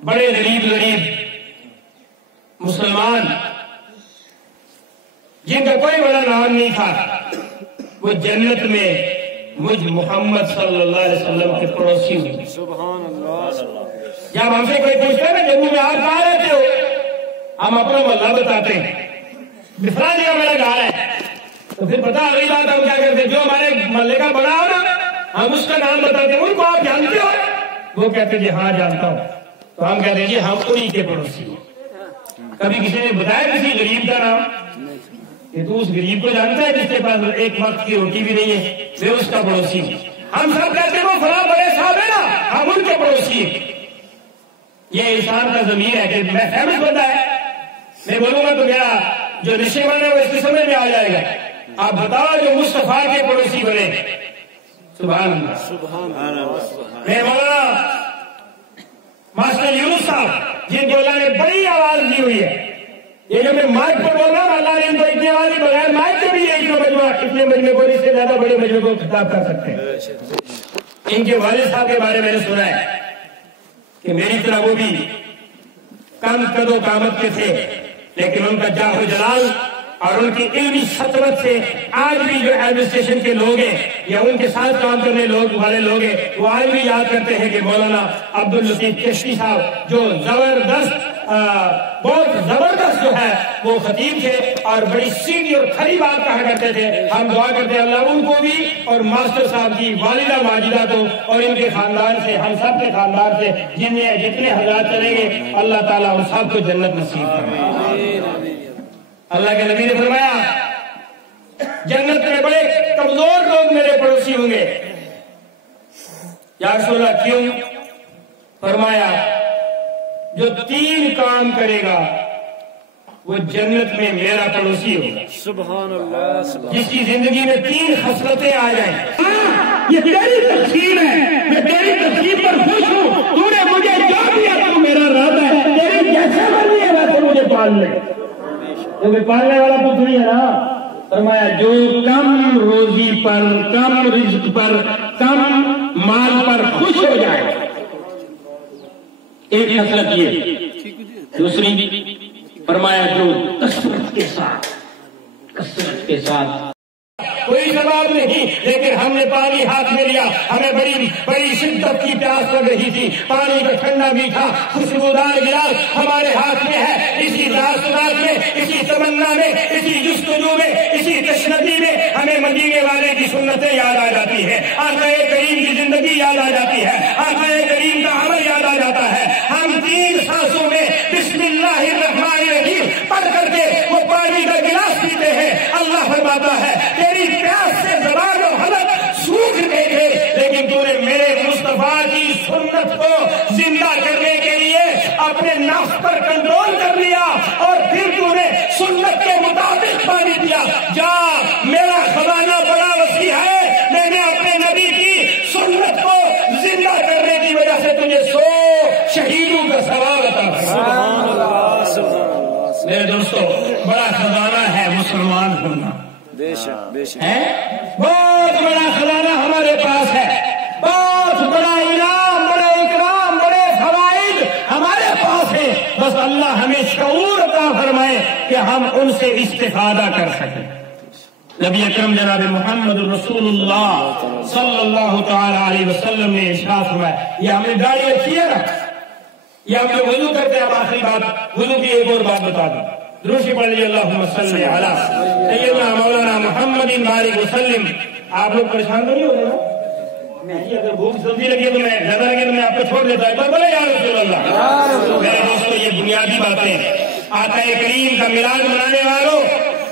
बड़े गरीब मुसलमान जिनका कोई बड़ा नाम नहीं था, वो जन्नत में मुझ मोहम्मद सल्लल्लाहु अलैहि वसल्लम के पड़ोसी हुए। सुभान अल्लाह। जब हमसे कोई पूछता है ना जम्मू में आप कहाँ रहते हो, हम अपना मोहल्ला बताते हैं, फलानी का मेरा घर है, तो फिर पता अगली बात हम क्या करते हैं, जो हमारे मोहल्ले का बड़ा हो ना हम उसका नाम बताते हैं, उनको आप जानते हो? वो कहते जी हाँ जानता हूँ। तो हम कहते हैं जी हम उन्हीं के पड़ोसी हैं। कभी किसी ने बताया किसी गरीब का नाम कि तू उस गरीब को जानता है जिसके पास एक वक्त की रोटी भी नहीं है, वे उसका पड़ोसी है। हम सब कहते हैं वो फलां बड़े साहब है ना, हम उनके पड़ोसी हैं। ये इंसान का ज़मीर है कि मैं फेमस बंदा है, मैं बोलूंगा तो मेरा जो नशेबान है वो इसके समझ में आ जाएगा। आप बताओ जो मुस्तफा के पड़ोसी बने, सुभान अल्लाह। मैं मौलाना मास्टर यूनुस साहब जिनको अल्लाह ने बड़ी आवाज दी हुई है, ये जो मैं माइक पर बोल रहा हूँ अल्लाह ने इनको इतनी आवाज बगैर माइक के भी इतने मजमे को इससे ज्यादा बड़े मजमे को खिताब कर सकते हैं। इनके वालिद साहब के बारे में मैंने सुना है कि मेरी तरह वो भी कम कदो कामत के थे, लेकिन उनका जाहो जलाल और उनकी इल्मी सतवत से आज भी जो एडमिनिस्ट्रेशन के लोग हैं या उनके साथ काम करने वाले लोग हैं वो आज भी याद करते हैं कि मौलाना अब्दुल लतीफ चिश्ती साहब जो बहुत जबरदस्त जो है वो खतीब थे और बड़ी सीधी और खरी बात कहा करते थे। हम दुआ करते हैं अल्लाह उनको भी और मास्टर साहब की वालिदा माजिदा को और इनके खानदान से, हम सब के खानदान से जितने हज़रात चलेंगे अल्लाह ताला उन सबको जन्नत नसीब फरमाए। अल्लाह के नबी ने फरमाया जन्नत में बड़े कमजोर लोग मेरे पड़ोसी होंगे। या रसूल अल्लाह क्यों? फरमाया जो 3 काम करेगा वो जन्नत में मेरा पड़ोसी होगा। सुभान अल्लाह। जिसकी जिंदगी में 3 खसलतें आ जाएं। ये तेरी तकसीम है, मैं तेरी तकसीम पर खुश हूँ, तूने मुझे जो दिया तू मेरा रब है, तेरी जैसे मर्जी है वैसे मुझे पाल ले, क्योंकि पालने वाला तो तू ही है ना। फरमाया जो कम रोजी पर, कम रिज्क पर, कम माल पर खुश हो जाए, एक खसलत ये। दूसरी फरमाया जो कसरत के साथ कोई जवाब नहीं, लेकिन हमने पानी हाथ में लिया, हमें बड़ी शिद्दत की प्यास लग रही थी, पानी का ठंडा मीठा खुशबूदार गिलास हमारे हाथ में है। इसी दास्तान में, इसी तमन्ना में, इसी जुस्तजू में, इसी तशनदी में हमें मदीने वाले की सुन्नतें याद आ जाती है, आक़ाए करीम की जिंदगी याद आ जाती है, आक़ाए करीम का अमल याद आ जाता है। हम 3 सांसों में बिस्मिल्लाहिर्रहमानिर्रहीम पढ़ करके वो पानी का गिलास पीते हैं। अल्लाह फरमाता है तेरी प्यास से ज़बान और हलक सूख गए थे, लेकिन तूने मेरे मुस्तफा की सुन्नत को जिंदा करने के लिए अपने नफ्स पर कंट्रोल कर लिया और फिर तूने सुन्नत के मुताबिक पानी पिया। जा मेरा खजाना बड़ा वसी है, मैंने अपने नबी की सुन्नत को जिंदा करने की वजह से तुझे 100 शहीदों का सवाब अता फरमाया। मेरे दोस्तों बड़ा खजाना है मुसलमान होना, है बहुत बड़ा खजाना हमारे पास है, बहुत बड़ा इनाम, बड़े इकराम, बड़े फवाइद हमारे पास है। बस अल्लाह हमें शऊर अता फरमाए कि हम उनसे इस्तिफादा कर सकें। नबी अकरम जनाब मोहम्मद रसूलुल्लाह सल्लल्लाहु तआला अलैहि वसल्लम ने इरशाद फरमाया, ये हमने दाढ़ी रखी है ना, ये हम जो वुजू करते हैं, अब आखिरी बात वुजू की एक और बात बता दूं, दुरूद पढ़ लीजिए अल्लाहुम्मा सल्ली अला सय्यिदना मौलाना मुहम्मदिन बारिक वसल्लिम। आप लोग परेशान तो नहीं हो रहे ना? नहीं, अगर भूख जल्दी लगी तो मैं ज्यादा लगे तो मैं आपको छोड़ देता है, बोले या रसूल अल्लाह। मेरे दोस्तों ये बुनियादी बातें, आक़ाए करीम का मिलाद मनाने वालों,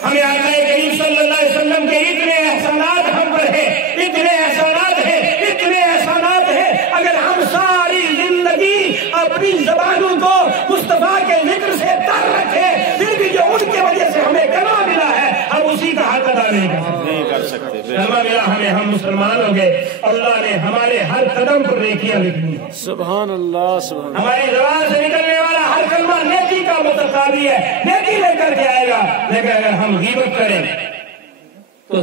हमें आक़ाए करीम सल्लल्लाहु अलैहि वसल्लम के इतने एहसानात हम पर हैं, इतने एहसानात हैं, इतने एहसानात हैं। अगर हम सारी जिंदगी अपनी ज़बानों को मुस्तफा के जिक्र से तर रखे, फिर भी जो उनके वजह से हमें कमा मिला है हम उसी का हक अदा नहीं कर सकते। कमा मिला हमें, हम मुसलमान हो गए, अल्लाह ने हमारे हर कदम पर नेकियां लिखी है। सुभान अल्लाह। हमारी ज़बान से निकलने वाला हर कलमा नेकी का मुतकाबी है, नेकी लेकर के आएगा। लेकिन अगर हम गीबत करें तो